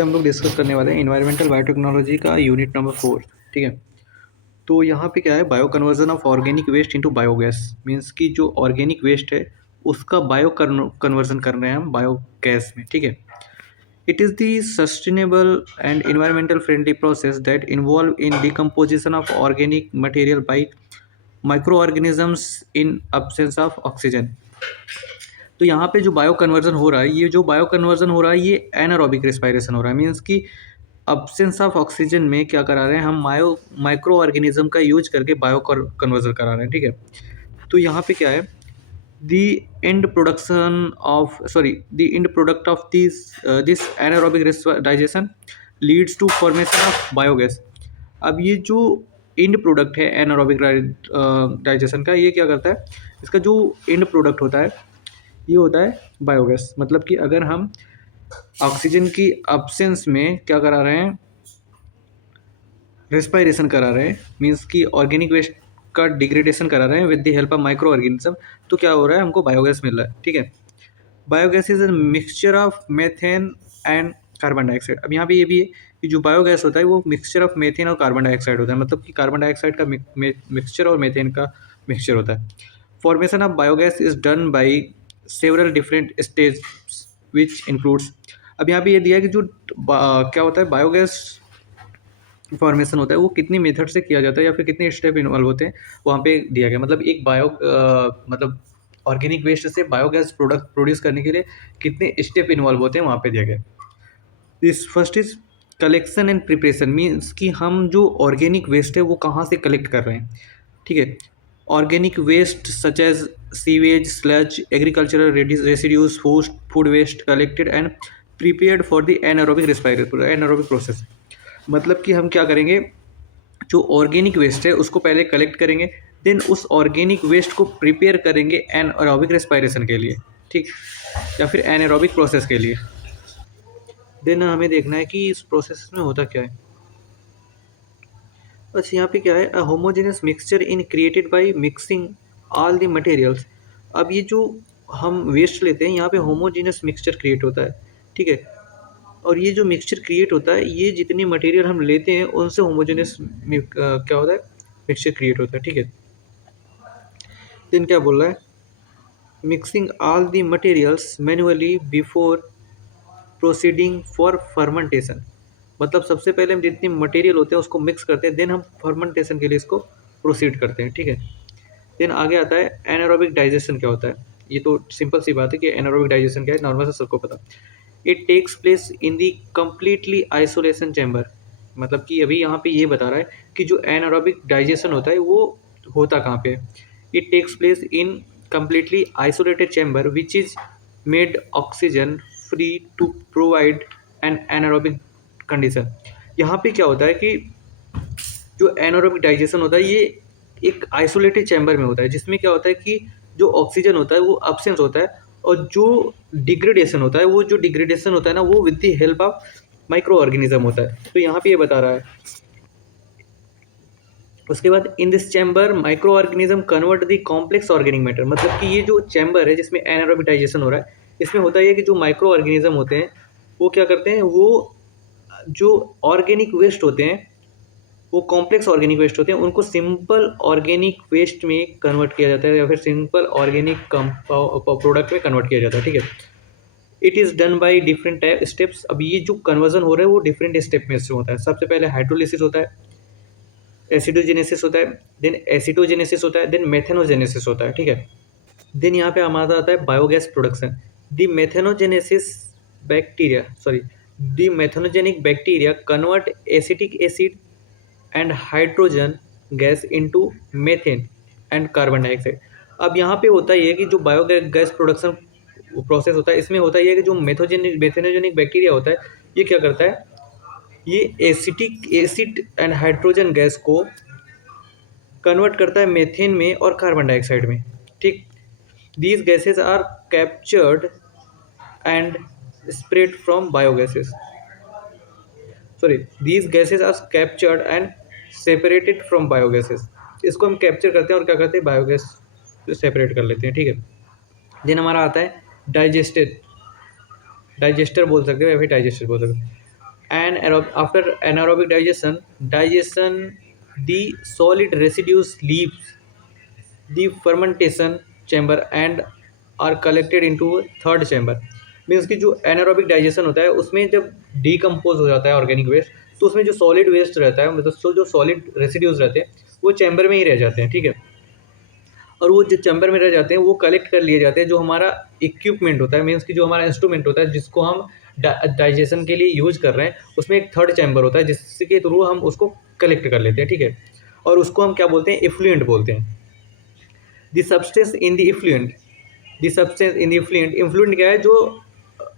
हम लोग डिस्कस करने वाले हैं इन्वायरमेंटल बायोटेक्नोलॉजी का यूनिट नंबर 4। ठीक है। तो यहाँ पे क्या है, bio conversion of organic waste into biogas. Means कि जो ऑर्गेनिक वेस्ट है उसका बायो कन्वर्जन कर रहे हैं हम बायोगैस में। ठीक है। It is the sustainable and environmental friendly process that involve in decomposition of organic material by micro organisms in absence of oxygen. तो यहाँ पे जो बायो कन्वर्जन हो रहा है, ये जो बायो कन्वर्जन हो रहा है ये एनारोबिक रेस्पायरेशन हो रहा है। मीन्स कि अब्सेंस ऑफ ऑक्सीजन में क्या करा रहे हैं हम, माइक्रो ऑर्गेनिज्म का यूज करके बायो कन्वर्जन करा रहे हैं। ठीक है। तो यहाँ पे क्या है, the end production of the end product of this anaerobic digestion leads to formation of biogas. अब ये जो एंड प्रोडक्ट है एनारोबिक डाइजेशन का, ये क्या करता है, इसका जो एंड प्रोडक्ट होता है ये होता है बायोगैस। मतलब कि अगर हम ऑक्सीजन की अब्सेंस में क्या करा रहे हैं, रेस्पायरेशन करा रहे हैं, मीन्स कि ऑर्गेनिक वेस्ट का डिग्रेडेशन करा रहे हैं with the help of micro organism, तो क्या हो रहा है, हमको बायोगैस मिल रहा है। ठीक है। Biogas is a mixture of methane and carbon dioxide. अब यहाँ पे ये भी है कि जो बायोगैस होता है वो मिक्सचर ऑफ मेथेन और कार्बन डाइऑक्साइड होता है। मतलब कि कार्बन डाइऑक्साइड का मिक्सचर और मेथेन का मिक्सचर होता है। Formation of biogas is done by several different stage which includes. अब यहाँ पे ये दिया है कि जो क्या होता है बायोगैस फॉर्मेशन होता है वो कितनी मेथड से किया जाता है या फिर कितने स्टेप इन्वॉल्व होते हैं, वहाँ पे दिया गया। मतलब एक मतलब ऑर्गेनिक वेस्ट से बायोगैस प्रोडक्ट प्रोड्यूस करने के लिए कितने स्टेप इन्वॉल्व होते हैं वहाँ पे दिया गया। This first is collection and preparation. Means कि हम जो ऑर्गेनिक वेस्ट है वो कहाँ से कलेक्ट कर रहे हैं। ठीक है। Organic waste such as sewage, sludge, agricultural residues, food waste collected and prepared for the anaerobic process. मतलब कि हम क्या करेंगे, जो ऑर्गेनिक वेस्ट है उसको पहले कलेक्ट करेंगे, देन उस ऑर्गेनिक वेस्ट को प्रिपेयर करेंगे एनारोबिक रेस्पायरेशन के लिए। ठीक, या फिर एनारोबिक प्रोसेस के लिए। देन हमें देखना है कि इस प्रोसेस में होता क्या है। बस यहाँ पे क्या है, अ homogeneous mixture in created by mixing all the materials. अब ये जो हम वेस्ट लेते हैं यहाँ पे होमोजेनियस मिक्सचर क्रिएट होता है। ठीक है। और ये जो मिक्सचर क्रिएट होता है, ये जितनी मटेरियल हम लेते हैं उनसे होमोजेनियस क्या होता है, मिक्सचर क्रिएट होता है। ठीक है। देन क्या बोल रहा है, mixing all the materials manually before proceeding for fermentation. मतलब सबसे पहले हम जितनी मटेरियल होते हैं उसको मिक्स करते हैं, देन हम फर्मेंटेशन के लिए इसको प्रोसीड करते हैं। ठीक है। देन आगे आता है एनारोबिक डाइजेशन क्या होता है। ये तो सिंपल सी बात है कि एनारोबिक डाइजेशन क्या है, नॉर्मल से सबको पता। It takes place in the completely isolation chamber. मतलब कि अभी यहाँ पे ये बता रहा है कि जो एनारोबिक डाइजेशन होता है वो होता कहाँ पे है। It takes place in completely isolated chamber which is made oxygen free to provide an anaerobic condition. यहाँ पे क्या होता है कि जो एनारोबिक डाइजेशन होता है ये एक आइसोलेटेड चैम्बर में होता है, जिसमें क्या होता है कि जो ऑक्सीजन होता है वो अब्सेंस होता है, और जो डिग्रेडेशन होता है ना वो with the help of micro organism होता है। तो यहाँ पे ये बता रहा है। उसके बाद in this chamber micro organism convert the complex organic matter. मतलब कि ये जो चैम्बर है जिसमें एनारोबिक डाइजेशन हो रहा है, इसमें होता है कि जो माइक्रो ऑर्गेनिज्म होते हैं वो क्या करते हैं, वो जो ऑर्गेनिक वेस्ट होते हैं वो कॉम्प्लेक्स ऑर्गेनिक वेस्ट होते हैं, उनको सिंपल ऑर्गेनिक वेस्ट में कन्वर्ट किया जाता है या फिर सिंपल ऑर्गेनिक प्रोडक्ट में कन्वर्ट किया जाता है। ठीक है। It is done by different steps. अब ये जो कन्वर्जन हो रहा है वो डिफरेंट स्टेप में से होता है। सबसे पहले हाइड्रोलिसिस होता है, एसिडोजेनेसिस होता है, देन एसिटोजेनेसिस होता है, देन मेथेनोजेनेसिस होता है। ठीक है। देन यहाँ पे हमारा आता है biogas production. The methanogenesis bacteria the methanogenic bacteria convert acetic acid and hydrogen gas into methane and carbon dioxide. अब यहाँ पे होता ही है कि जो बायोगैस प्रोडक्शन प्रोसेस होता है इसमें होता ही है कि जो मेथेनोजेनिक बैक्टीरिया होता है ये क्या करता है, ये acetic acid and hydrogen gas को कन्वर्ट करता है मेथेन में और कार्बन डाइऑक्साइड में। ठीक, these gases are captured and spread from biogases these gases are captured and separated from biogases. इसको हम कैप्चर करते हैं और क्या करते हैं, बायोगैस से सेपरेट कर लेते हैं। ठीक है। देन हमारा आता है डाइजेस्टर बोल सकते हो या फिर डाइजेस्टर बोल सकते हैं। After anaerobic digestion, the solid residues leaves the fermentation chamber and are collected into third chamber. Means कि जो एनारोबिक डाइजेशन होता है उसमें जब डिकम्पोज हो जाता है ऑर्गेनिक वेस्ट, तो उसमें जो सॉलिड वेस्ट रहता है, मतलब जो सॉलिड रेसिड्यूज रहते हैं वो चैम्बर में ही रह जाते हैं, ठीक है। और वो जो चैम्बर में रह जाते हैं वो कलेक्ट कर लिए जाते हैं, जो हमारा इक्विपमेंट होता है, मीन्स कि जो हमारा इंस्ट्रूमेंट होता है जिसको हम डाइजेशन के लिए यूज कर रहे हैं, उसमें एक थर्ड चैम्बर होता है जिसके थ्रू हम उसको कलेक्ट कर लेते हैं, ठीक है। और उसको हम क्या बोलते हैं, इफ्लुएंट बोलते हैं। The substance in the effluent, the substance in the effluent, effluent क्या है, जो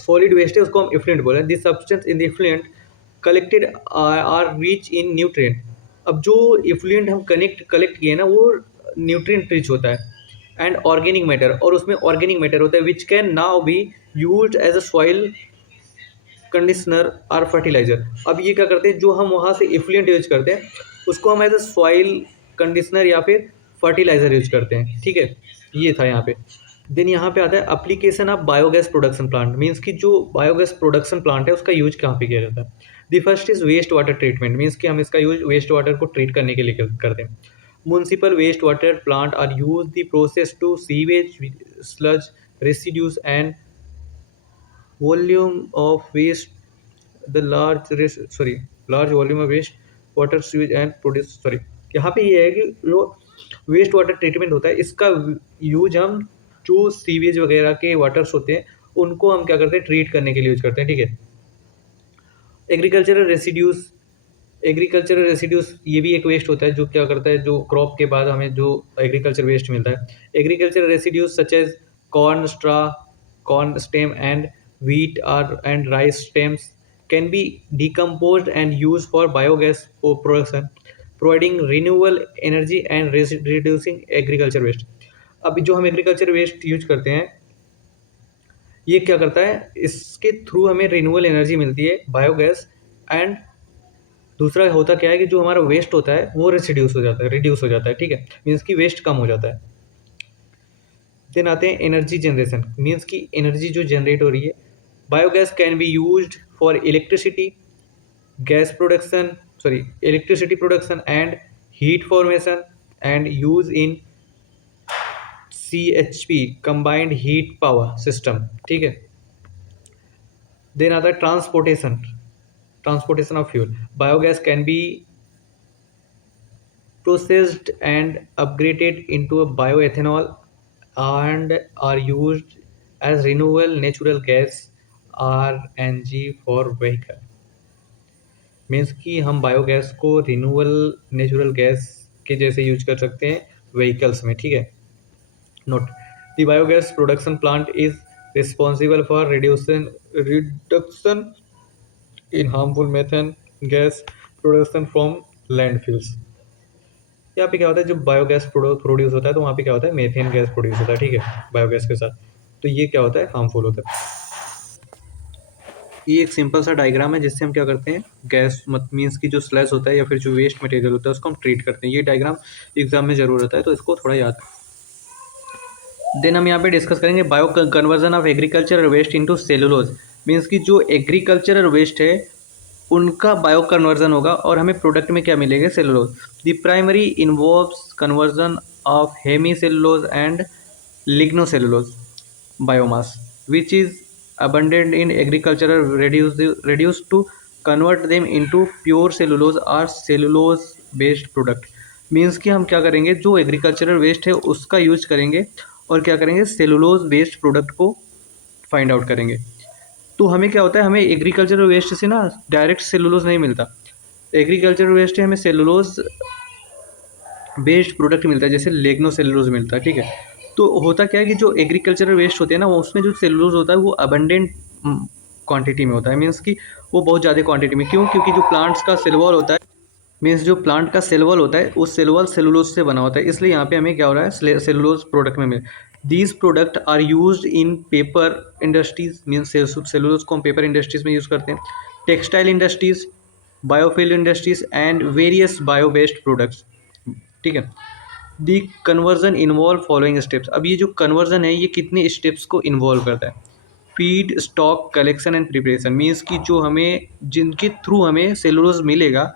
सॉलिड वेस्ट है उसको हम इफ्लुएंट बोले। The substance in the effluent collected are rich in nutrient. अब जो इफ्लुएंट हम कलेक्ट किए ना वो न्यूट्रिएंट रिच होता है एंड ऑर्गेनिक मैटर, और उसमें ऑर्गेनिक मैटर होता है which can now be used as a soil conditioner और फर्टिलाइजर। अब ये क्या करते हैं, जो हम वहाँ से इफ्लुएंट यूज करते हैं उसको हम एज अ सॉइल कंडीशनर या फिर फर्टिलाइजर यूज करते हैं, ठीक है। ये था यहाँ पे। देन यहाँ पे आता है application of biogas production plant, means कि जो बायोगैस प्रोडक्शन प्लांट है उसका यूज कहाँ पे किया जाता है। The first is waste water treatment, means कि हम इसका यूज वेस्ट वाटर को ट्रीट करने के लिए करते हैं। Municipal waste water plant are use the process to sewage sludge residues and volume of waste, the large volume of waste water sewage and produce sorry। यहाँ पे ये है कि जो वेस्ट वाटर ट्रीटमेंट होता है इसका यूज हम जो सीवेज वगैरह के वाटर्स होते हैं उनको हम क्या करते हैं, ट्रीट करने के लिए यूज करते हैं, ठीक है। एग्रीकल्चरल रेसिड्यूज ये भी एक वेस्ट होता है जो क्या करता है, जो क्रॉप के बाद हमें जो एग्रीकल्चर वेस्ट मिलता है। Agricultural residues such as corn straw, corn stem and wheat or and rice stems can be decomposed and used for biogas production, providing renewable energy and reducing agriculture waste। अब जो हम agriculture waste use करते हैं ये क्या करता है, इसके थ्रू हमें रिन्यूएबल एनर्जी मिलती है, बायोगैस, एंड दूसरा होता क्या है कि जो हमारा वेस्ट होता है वो रिड्यूस हो जाता है, ठीक है। मीन्स कि वेस्ट कम हो जाता है। देन आते हैं एनर्जी जनरेशन, मीन्स कि एनर्जी जो जनरेट हो रही है। Biogas can be used for electricity production and heat formation and use in CHP combined heat power system, ठीक है। देन आता है transportation of fuel. Biogas can be processed and upgraded into a bioethanol and are used as renewable natural gas RNG for vehicle। Means कि हम biogas को renewable natural gas के जैसे use कर सकते हैं व्हीकल्स में, ठीक है। Note the biogas production plant is responsible for reduction in harmful methane gas production from landfills. यहाँ पे क्या होता है, जब बायोगैस प्रोड्यूस होता है तो वहाँ पे क्या होता है, मेथेन गैस प्रोड्यूस होता है, ठीक है, बायोगैस के साथ। तो ये क्या होता है, हार्मफुल होता है। ये एक सिंपल सा डायग्राम है जिससे हम क्या करते हैं, गैस मीन्स की जो स्लैश होता है या फिर जो वेस्ट मटेरियल होता है उसको हम ट्रीट करते हैं। ये डायग्राम एग्जाम में जरूर होता है तो इसको थोड़ा याद। देन हम यहाँ पे डिस्कस करेंगे bio conversion of agriculture waste into cellulose. Means की जो एग्रीकल्चरल वेस्ट है उनका बायो कन्वर्जन होगा और हमें प्रोडक्ट में क्या मिलेगा, cellulose. The primary involves conversion of hemicellulose and lignocellulose biomass which is abundant in agriculture reduced to convert them into pure cellulose or cellulose based product। Means कि हम क्या करेंगे, जो एग्रीकल्चरल वेस्ट है उसका यूज करेंगे और क्या करेंगे, सेलुलोज बेस्ड प्रोडक्ट को फाइंड आउट करेंगे। तो हमें क्या होता है, हमें एग्रीकल्चरल वेस्ट से ना डायरेक्ट सेलुलोज नहीं मिलता। एग्रीकल्चरल वेस्ट से हमें सेलुलोज बेस्ड प्रोडक्ट मिलता है, जैसे लेग्नो सेलुलोज मिलता है, ठीक है। तो होता क्या है कि जो एग्रीकल्चरल वेस्ट होते हैं ना वो उसमें जो सेलुलोज होता है वो अबंडेंट क्वांटिटी में होता है। मीन्स कि वो बहुत ज़्यादा क्वांटिटी में, क्यों, क्योंकि जो प्लांट्स का सेल वॉल होता है, मीन्स जो प्लांट का सेल वॉल होता है वो सेल वॉल सेलुलोज से बना होता है, इसलिए यहाँ पे हमें क्या हो रहा है, सेलुलोज प्रोडक्ट में मिले। These product are used in paper industries, means cellulose को हम पेपर इंडस्ट्रीज में यूज़ करते हैं, textile industries, biofuel industries and various bio based products, ठीक है। The conversion involve following steps. अब ये जो कन्वर्जन है ये कितने स्टेप्स को इन्वॉल्व करता है, feed stock collection and preparation means कि जो हमें जिनके थ्रू हमें सेलुलोज मिलेगा